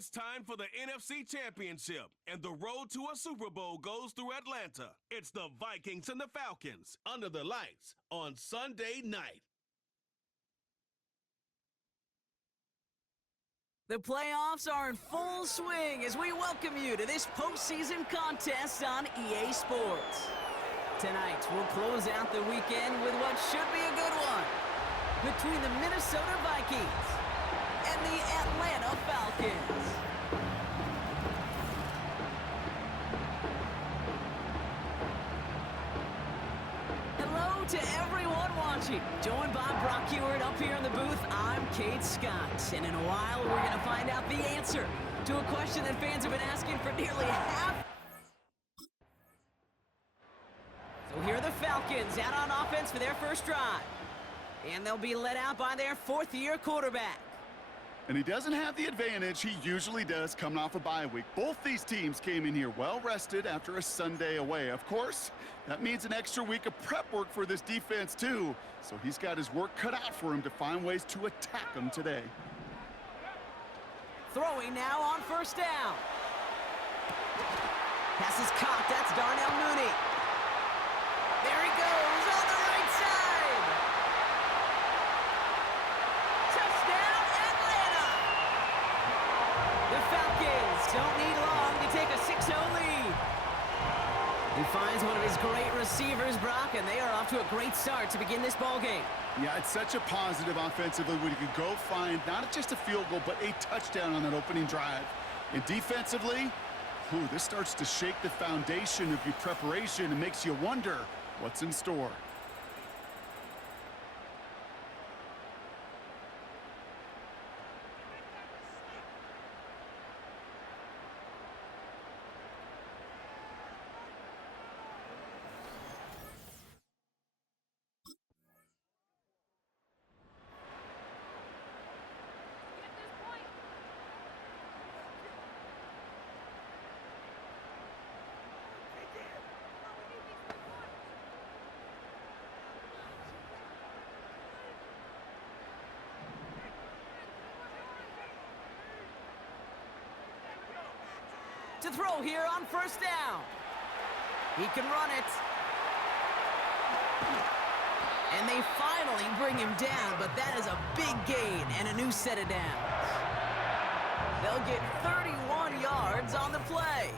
It's time for the NFC Championship, and the road to a Super Bowl goes through Atlanta. It's the Vikings and the Falcons under the lights on Sunday night. The playoffs are in full swing as we welcome you to this postseason contest on EA Sports. Tonight, we'll close out the weekend with what should be a good one between the Minnesota Vikings and the Atlanta Falcons. Hello to everyone watching. Joined by Brock Ewart up here in the booth, I'm Kate Scott. And in a while, we're going to find out the answer to a question that fans have been asking for nearly half. So here are the Falcons out on offense for their first drive. And they'll be led out by their fourth-year quarterback. And he doesn't have the advantage he usually does coming off a bye week. Both these teams came in here well-rested after a Sunday away. Of course, that means an extra week of prep work for this defense, too. So he's got his work cut out for him to find ways to attack them today. Throwing now on first down. Pass is caught. That's Darnell Mooney. There he goes on the right side. Touchdown, Atlanta! The Falcons don't need long to take a 6-0 lead. He finds one of his great receivers, Brock, and they are off to a great start to begin this ballgame. Yeah, it's such a positive offensively when you can go find not just a field goal, but a touchdown on that opening drive. And defensively, this starts to shake the foundation of your preparation and makes you wonder what's in store. To throw here on first down. He can run it. And they finally bring him down, but that is a big gain and a new set of downs. They'll get 31 yards on the play.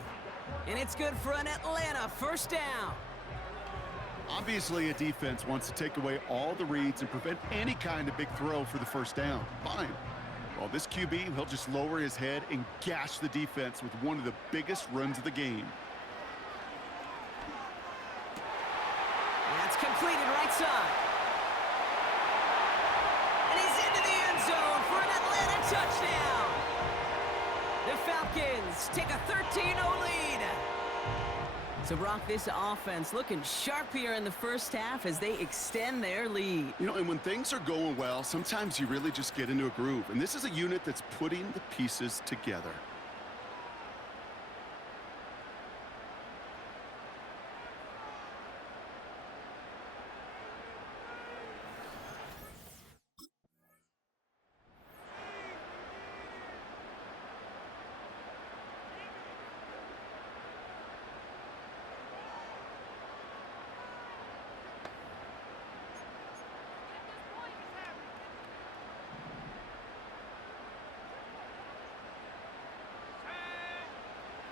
And it's good for an Atlanta first down. Obviously, a defense wants to take away all the reads and prevent any kind of big throw for the first down. Fine. Well, this QB, he'll just lower his head and gash the defense with one of the biggest runs of the game. That's completed right side. And he's into the end zone for an Atlanta touchdown. The Falcons take a 13-0 lead. So, Brock, this offense looking sharp here in the first half as they extend their lead. You know, and when things are going well, sometimes you really just get into a groove. And this is a unit that's putting the pieces together.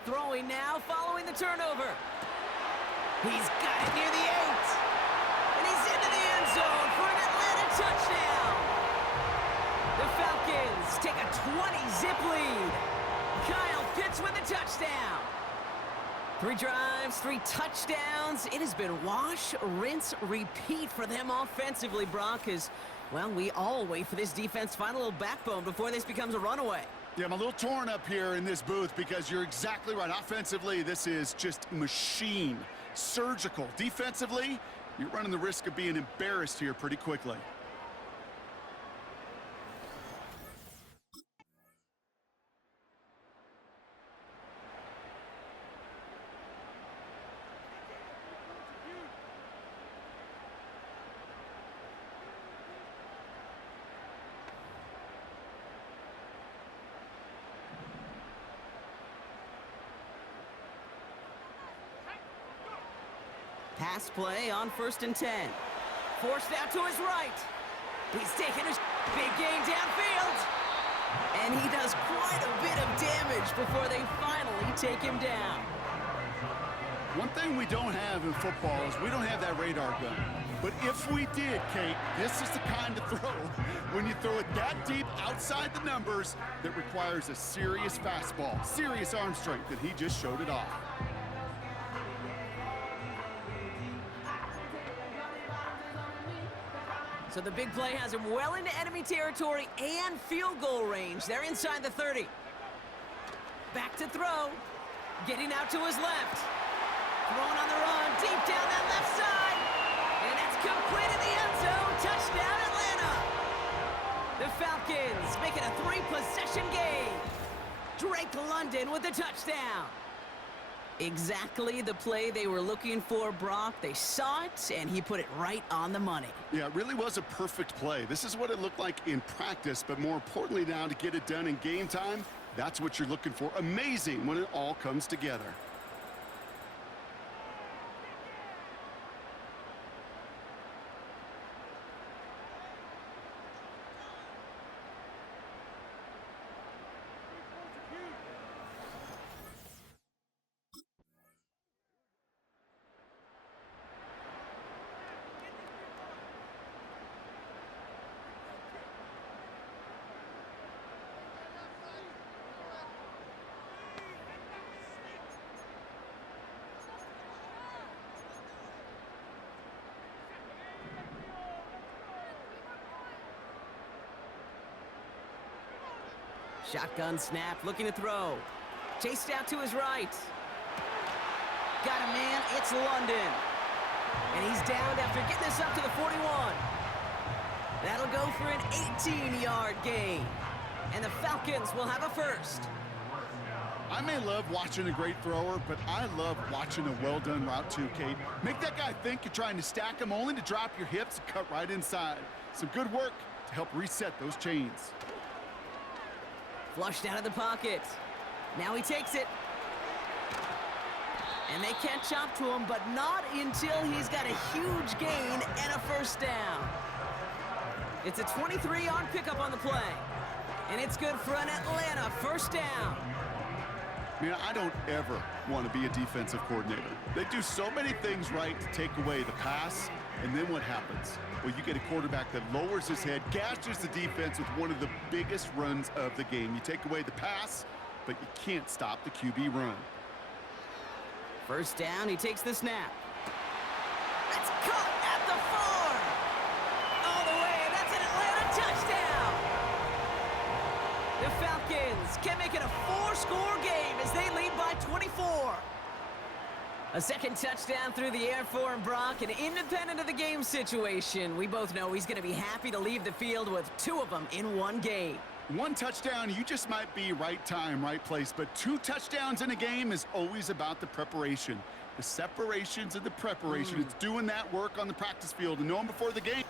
Throwing now following the turnover. He's got it near the 8. And he's into the end zone for an Atlanta touchdown. The Falcons take a 20-zip lead. Kyle Pitts with a touchdown. 3 drives, 3 touchdowns. It has been wash, rinse, repeat for them offensively, Brock, as, well, we all wait for this defense to find a little backbone before this becomes a runaway. Yeah, I'm a little torn up here in this booth because you're exactly right. Offensively, this is just machine, surgical. Defensively, you're running the risk of being embarrassed here pretty quickly. Pass play on 1st and 10. Forced out to his right. He's taking a big gain downfield. And he does quite a bit of damage before they finally take him down. One thing we don't have in football is we don't have that radar gun. But if we did, Kate, this is the kind of throw, when you throw it that deep outside the numbers, that requires a serious fastball, serious arm strength, and he just showed it off. So the big play has him well into enemy territory and field goal range. They're inside the 30. Back to throw. Getting out to his left. Throwing on the run, deep down that left side. And that's complete in the end zone. Touchdown, Atlanta. The Falcons make it a 3-possession game. Drake London with the touchdown. Exactly the play they were looking for, Brock. They saw it, and he put it right on the money. Yeah, it really was a perfect play. This is what it looked like in practice, but more importantly now, to get it done in game time, that's what you're looking for. Amazing when it all comes together. Shotgun snap, looking to throw. Chased out to his right. Got a man, it's London. And he's downed after getting this up to the 41. That'll go for an 18-yard gain. And the Falcons will have a first. I may love watching a great thrower, but I love watching a well-done route too, Kate. Make that guy think you're trying to stack him only to drop your hips and cut right inside. Some good work to help reset those chains. Flushed out of the pocket. Now he takes it. And they can't chop to him, but not until he's got a huge gain and a first down. It's a 23-yard pickup on the play. And it's good for an Atlanta first down. Man, I don't ever want to be a defensive coordinator. They do so many things right to take away the pass, and then what happens? Well, you get a quarterback that lowers his head, gashes the defense with one of the biggest runs of the game. You take away the pass, but you can't stop the QB run. First down, he takes the snap. That's caught at the 4. All the way, that's an Atlanta touchdown. The Falcons can make it a 4-score game as they lead by 24. A second touchdown through the air for him, Brock, and independent of the game situation, we both know he's going to be happy to leave the field with 2 of them in one game. One touchdown, you just might be right time, right place, but 2 touchdowns in a game is always about the preparation. The separations and the preparation. It's doing that work on the practice field and knowing before the game.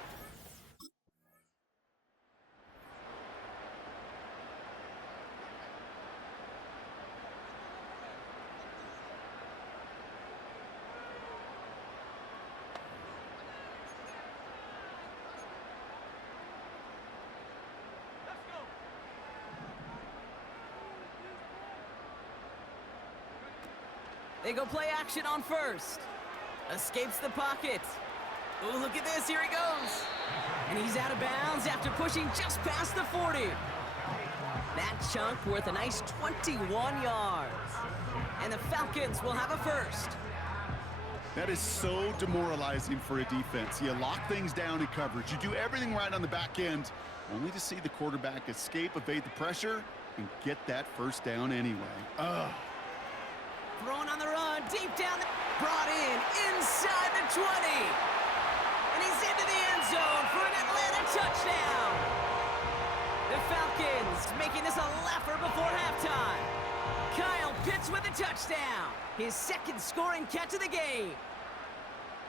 They go play action on first. Escapes the pocket. Oh, look at this. Here he goes. And he's out of bounds after pushing just past the 40. That chunk worth a nice 21 yards. And the Falcons will have a first. That is so demoralizing for a defense. You lock things down in coverage. You do everything right on the back end, only to see the quarterback escape, evade the pressure, and get that first down anyway. Ugh. Thrown on the run, deep down, brought in, inside the 20. And he's into the end zone for an Atlanta touchdown. The Falcons making this a laugher before halftime. Kyle Pitts with a touchdown, his second scoring catch of the game.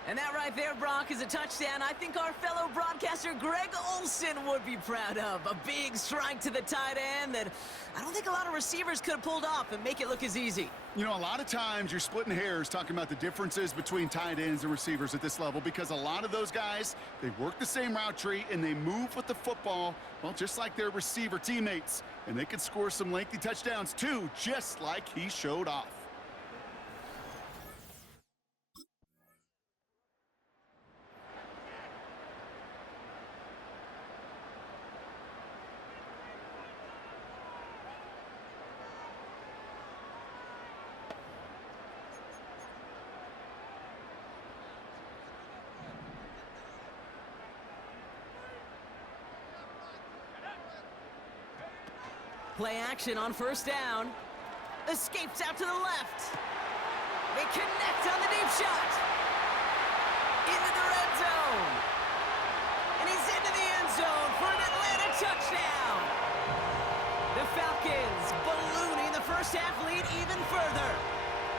And that right there, Brock, is a touchdown I think our fellow broadcaster Greg Olsen would be proud of. A big strike to the tight end that I don't think a lot of receivers could have pulled off and make it look as easy. You know, a lot of times you're splitting hairs talking about the differences between tight ends and receivers at this level because a lot of those guys, they work the same route tree and they move with the football, well, just like their receiver teammates. And they can score some lengthy touchdowns too, just like he showed off. Play action on first down. Escapes out to the left. They connect on the deep shot. Into the red zone. And he's into the end zone for an Atlanta touchdown. The Falcons ballooning the first half lead even further.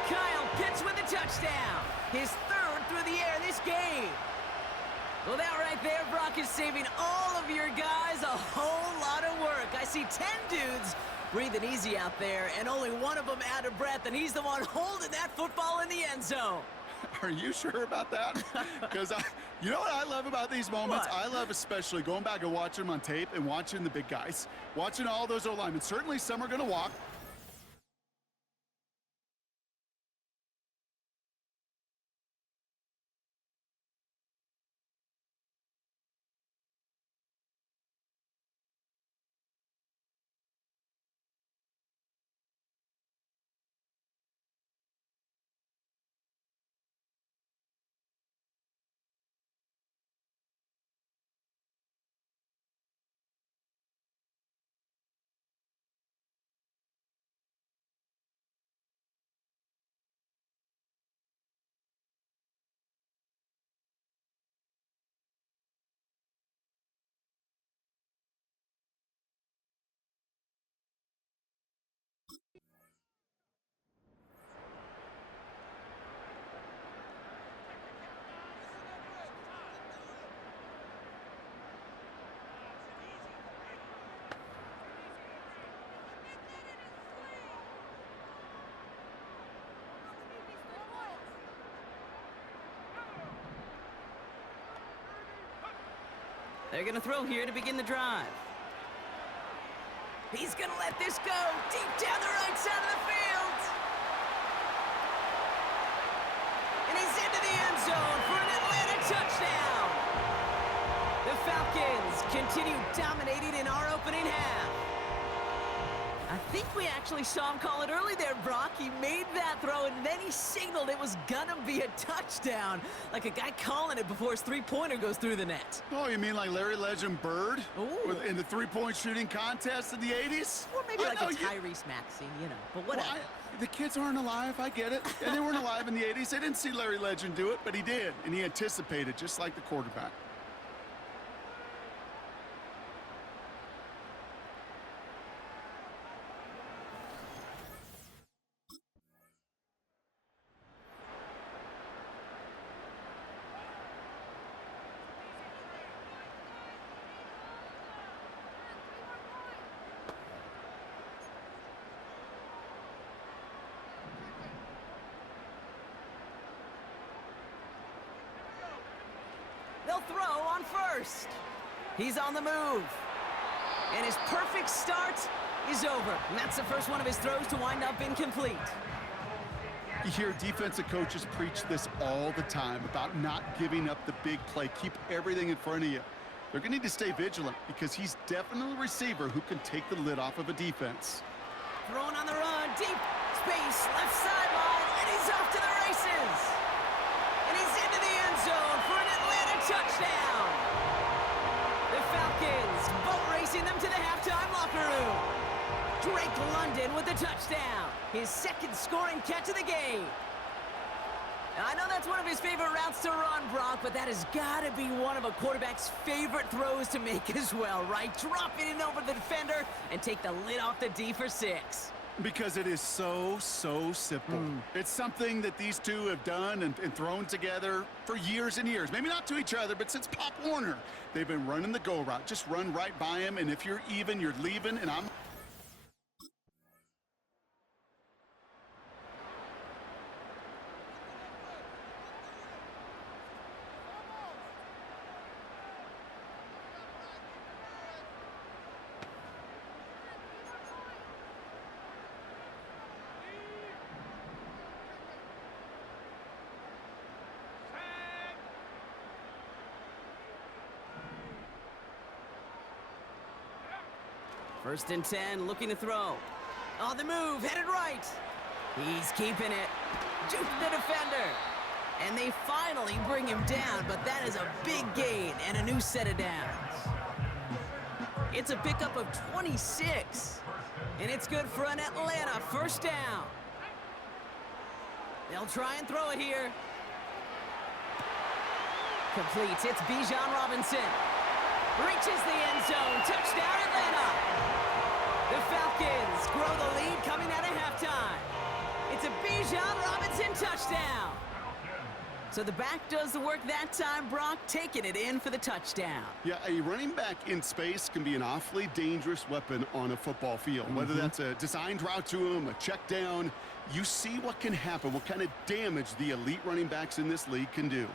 Kyle Pitts with a touchdown. His third through the air this game. Well, that right there, Brock, is saving all of your guys a whole lot of work. I see 10 dudes breathing easy out there, and only one of them out of breath, and he's the one holding that football in the end zone. Are you sure about that? Because you know what I love about these moments? What? I love especially going back and watching them on tape and watching the big guys, watching all those O-linemen. Certainly some are going to walk. They're going to throw here to begin the drive. He's going to let this go deep down the right side of the field. And he's into the end zone for an Atlanta touchdown. The Falcons continue dominating in our opening half. I think we actually saw him call it early there, Brock. He made that throw, and then he signaled it was gonna be a touchdown. Like a guy calling it before his three-pointer goes through the net. Oh, you mean like Larry Legend Bird? In the three-point shooting contest in the 80s? Or maybe like a Tyrese Maxey, you know, but whatever. Well, the kids aren't alive, I get it. And they weren't alive in the 80s. They didn't see Larry Legend do it, but he did. And he anticipated, just like the quarterback. They'll throw on first. He's on the move. And his perfect start is over. And that's the first one of his throws to wind up incomplete. You hear defensive coaches preach this all the time about not giving up the big play. Keep everything in front of you. They're going to need to stay vigilant because he's definitely a receiver who can take the lid off of a defense. Throwing on the run, deep space, left sideline, and he's off to the races. And he's into the end zone for an Atlanta touchdown. The Falcons boat racing them to the halftime locker room. Drake London with the touchdown. His second scoring catch of the game. Now, I know that's one of his favorite routes to run, Brock, but that has got to be one of a quarterback's favorite throws to make as well, right? Drop it in over the defender and take the lid off the D for 6. Because it is so simple. It's something that these two have done and thrown together for years and years. Maybe not to each other, but since Pop Warner. They've been running the go route. Just run right by him, and if you're even, you're leaving, and I'm... First and 10, looking to throw. On the move, headed right. He's keeping it. Juke the defender. And they finally bring him down, but that is a big gain and a new set of downs. It's a pickup of 26. And it's good for an Atlanta first down. They'll try and throw it here. Completes. It's Bijan Robinson. Reaches the end zone. Touchdown, Atlanta. The Falcons grow the lead coming out of halftime. It's a Bijan Robinson touchdown. So the back does the work that time, Brock, taking it in for the touchdown. Yeah, a running back in space can be an awfully dangerous weapon on a football field. Whether that's a designed route to him, a check down, you see what can happen, what kind of damage the elite running backs in this league can do.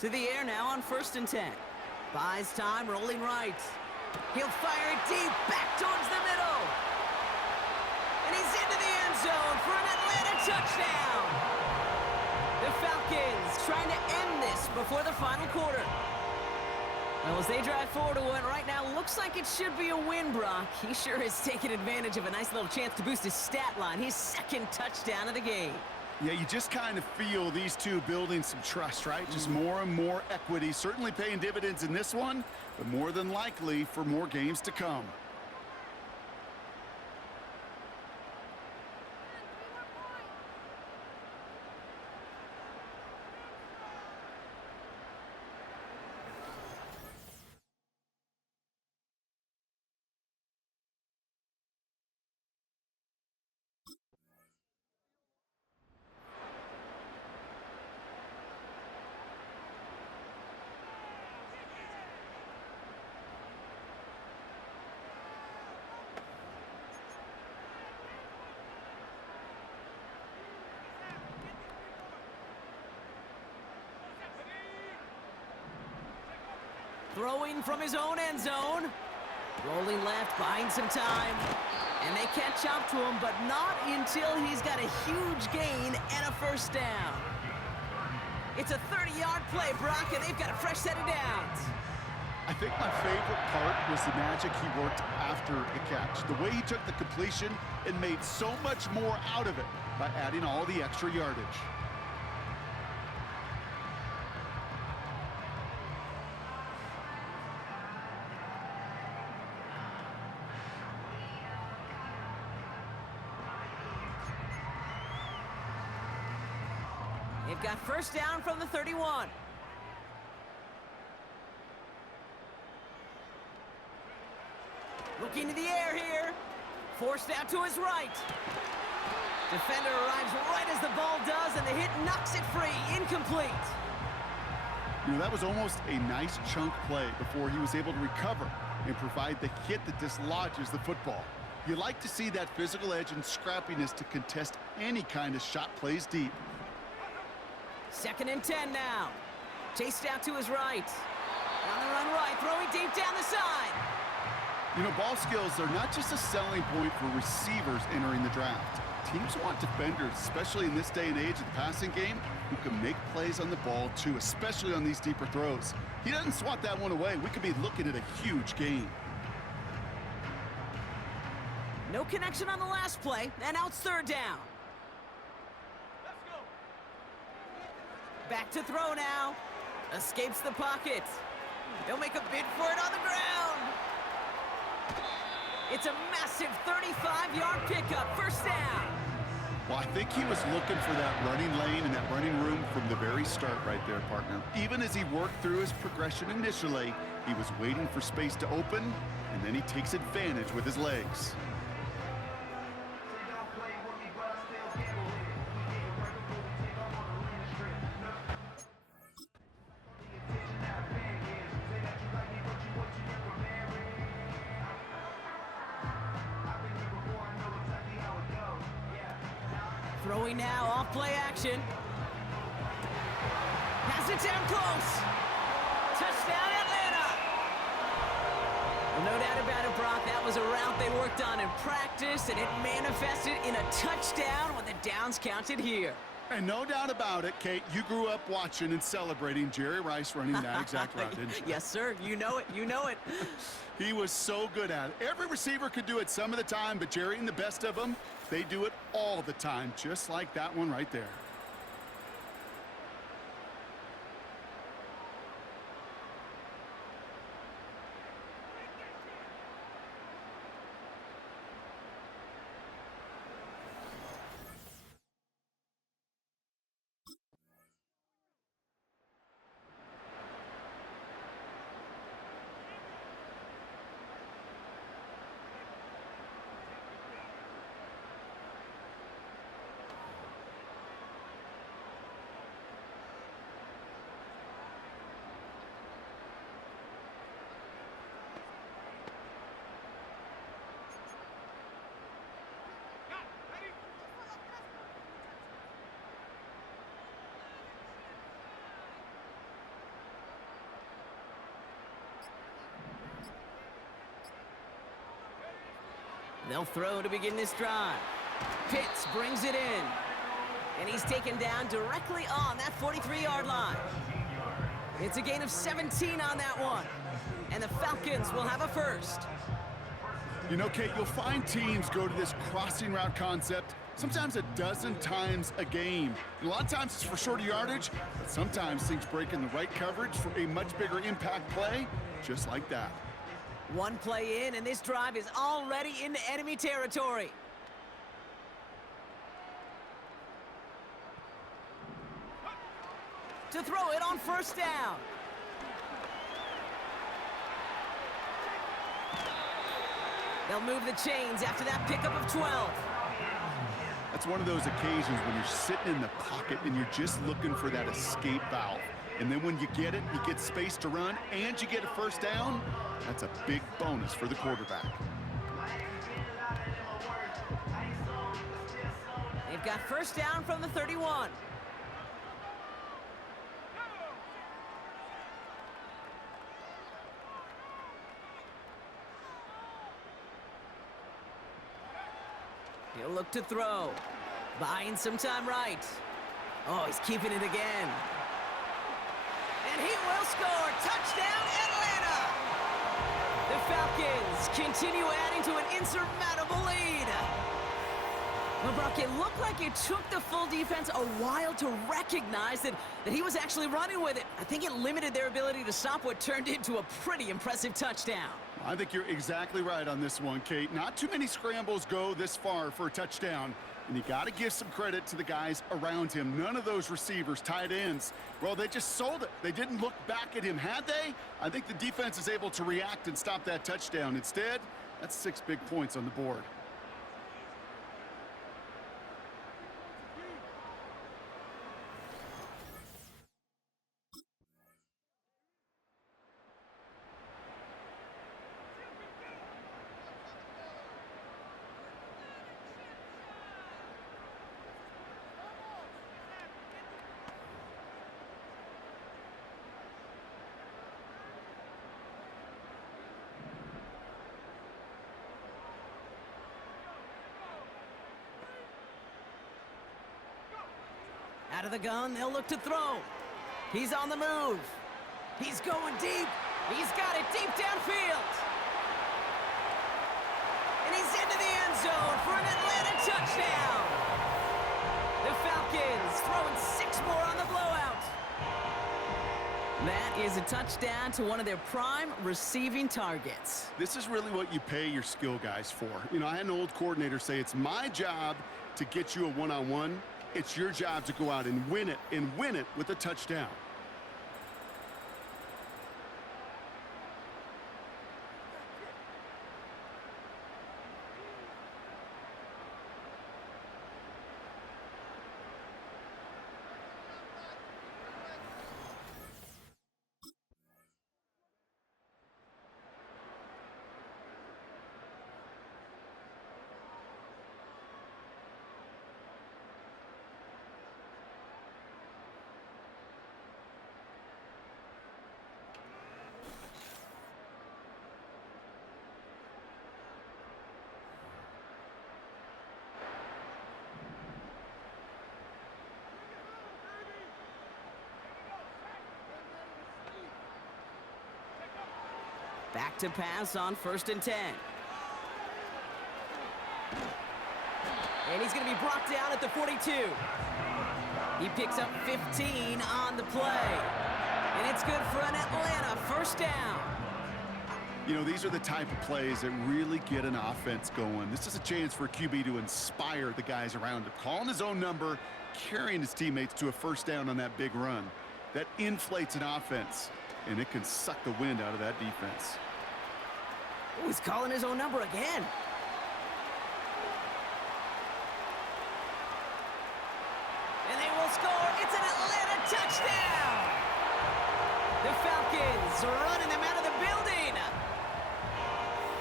To the air now on first and 10. Buys time, rolling right. He'll fire it deep, back towards the middle. And he's into the end zone for an Atlanta touchdown. The Falcons trying to end this before the final quarter. Well, as they drive forward to what right now looks like it should be a win, Brock. He sure has taken advantage of a nice little chance to boost his stat line. His second touchdown of the game. Yeah, you just kind of feel these two building some trust, right? Just more and more equity. Certainly paying dividends in this one, but more than likely for more games to come. Throwing from his own end zone. Rolling left, buying some time. And they catch up to him, but not until he's got a huge gain and a first down. It's a 30-yard play, Brock, and they've got a fresh set of downs. I think my favorite part was the magic he worked after the catch. The way he took the completion and made so much more out of it by adding all the extra yardage. They've got first down from the 31. Looking to the air here. Forced out to his right. Defender arrives right as the ball does, and the hit knocks it free. Incomplete. You know, that was almost a nice chunk play before he was able to recover and provide the hit that dislodges the football. You like to see that physical edge and scrappiness to contest any kind of shot plays deep. Second and 10 now. Chased out to his right. On the run right, throwing deep down the side. You know, ball skills are not just a selling point for receivers entering the draft. Teams want defenders, especially in this day and age of the passing game, who can make plays on the ball too, especially on these deeper throws. He doesn't swat that one away. We could be looking at a huge gain. No connection on the last play, and now it's third down. Let's go. Back to throw now. Escapes the pocket. He'll make a bid for it on the ground. It's a massive 35-yard pickup, first down. Well, I think he was looking for that running lane and that running room from the very start right there, partner. Even as he worked through his progression initially, he was waiting for space to open, and then he takes advantage with his legs. Throwing now, off play action. Has it down close. Touchdown, Atlanta. Well, no doubt about it, Brock. That was a route they worked on in practice, and it manifested in a touchdown when the downs counted here. And no doubt about it, Kate, you grew up watching and celebrating Jerry Rice running that exact route, didn't you? Yes, sir. You know it. You know it. He was so good at it. Every receiver could do it some of the time, but Jerry and the best of them, they do it all the time, just like that one right there. They'll throw to begin this drive. Pitts brings it in. And he's taken down directly on that 43-yard line. It's a gain of 17 on that one. And the Falcons will have a first. You know, Kate, you'll find teams go to this crossing route concept sometimes a dozen times a game. And a lot of times it's for shorter yardage, but sometimes things break in the right coverage for a much bigger impact play, just like that. One play in, and this drive is already into enemy territory. To throw it on first down. They'll move the chains after that pickup of 12. That's one of those occasions when you're sitting in the pocket and you're just looking for that escape valve. And then when you get it, you get space to run, and you get a first down. That's a big bonus for the quarterback. They've got first down from the 31. He'll look to throw. Buying some time right. Oh, he's keeping it again. And he will score. Touchdown, Atlanta! The Falcons continue adding to an insurmountable lead. Well, Brock, it looked like it took the full defense a while to recognize that he was actually running with it. I think it limited their ability to stop what turned into a pretty impressive touchdown. I think you're exactly right on this one, Kate. Not too many scrambles go this far for a touchdown. And you got to give some credit to the guys around him. None of those receivers, tight ends, well, they just sold it. They didn't look back at him. Had they? I think the defense is able to react and stop that touchdown. Instead, that's 6 big points on the board. Out of the gun, they'll look to throw. He's on the move. He's going deep. He's got it deep downfield. And he's into the end zone for an Atlanta touchdown. The Falcons throwing 6 more on the blowout. That is a touchdown to one of their prime receiving targets. This is really what you pay your skill guys for. You know, I had an old coordinator say, it's my job to get you a one-on-one. It's your job to go out and win it with a touchdown. Back to pass on 1st and 10. And he's going to be brought down at the 42. He picks up 15 on the play. And it's good for an Atlanta 1st down. You know, these are the type of plays that really get an offense going. This is a chance for a QB to inspire the guys around him. Calling his own number, carrying his teammates to a 1st down on that big run. That inflates an offense, and it can suck the wind out of that defense. Oh, he's calling his own number again. And they will score. It's an Atlanta touchdown. The Falcons are running them out of the building.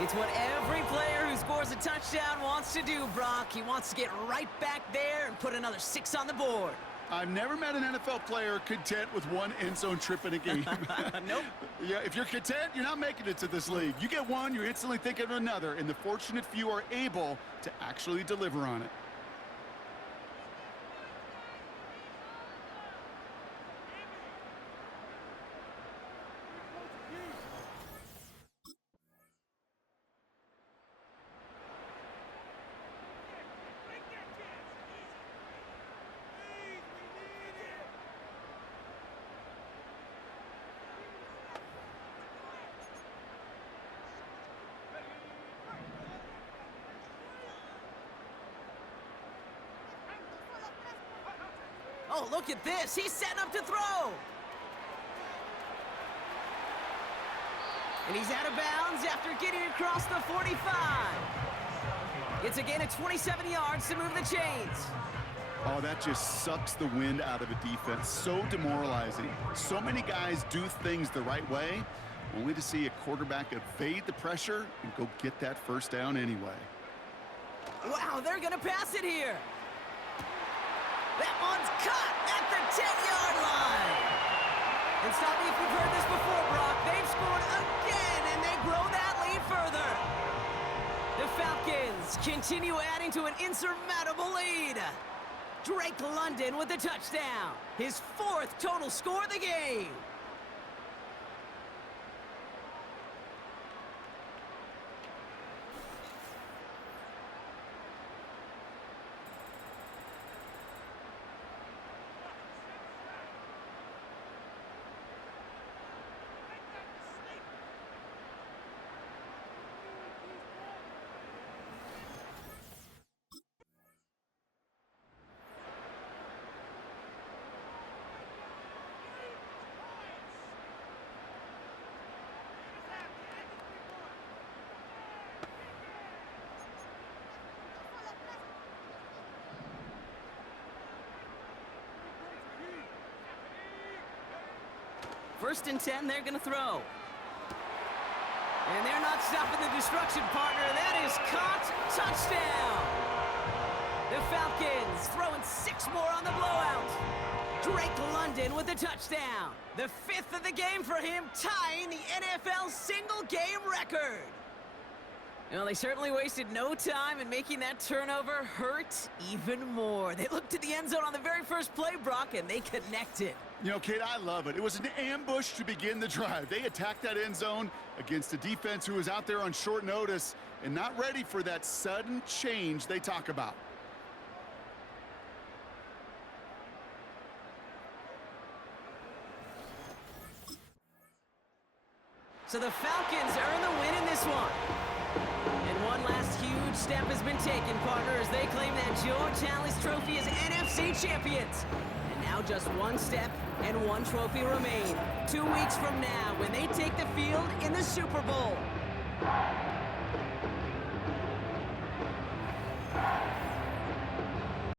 It's what every player who scores a touchdown wants to do, Brock. He wants to get right back there and put another 6 on the board. I've never met an NFL player content with one end zone trip in a game. Nope. Yeah, if you're content, you're not making it to this league. You get one, you're instantly thinking of another, and the fortunate few are able to actually deliver on it. Oh, look at this. He's setting up to throw. And he's out of bounds after getting across the 45. It's a gain of 27 yards to move the chains. Oh, that just sucks the wind out of a defense. So demoralizing. So many guys do things the right way, only to see a quarterback evade the pressure and go get that 1st down anyway. Wow, they're going to pass it here. That one's caught at the 10-yard line. And stop me if you've heard this before, Brock. They've scored again, and they grow that lead further. The Falcons continue adding to an insurmountable lead. Drake London with the touchdown. His 4th total score of the game. First and 10, they're going to throw. And they're not stopping the destruction, partner. That is caught. Touchdown. The Falcons throwing 6 more on the blowout. Drake London with the touchdown. The 5th of the game for him, tying the NFL single-game record. Well, they certainly wasted no time in making that turnover hurt even more. They looked to the end zone on the very first play, Brock, and they connected. You know, Kate, I love it. It was an ambush to begin the drive. They attacked that end zone against a defense who was out there on short notice and not ready for that sudden change they talk about. So the Falcons earn the win in this one. And one last huge step has been taken, partner, as they claim that George Halas Trophy as NFC champions. And now just one step and one trophy remain. 2 weeks from now when they take the field in the Super Bowl.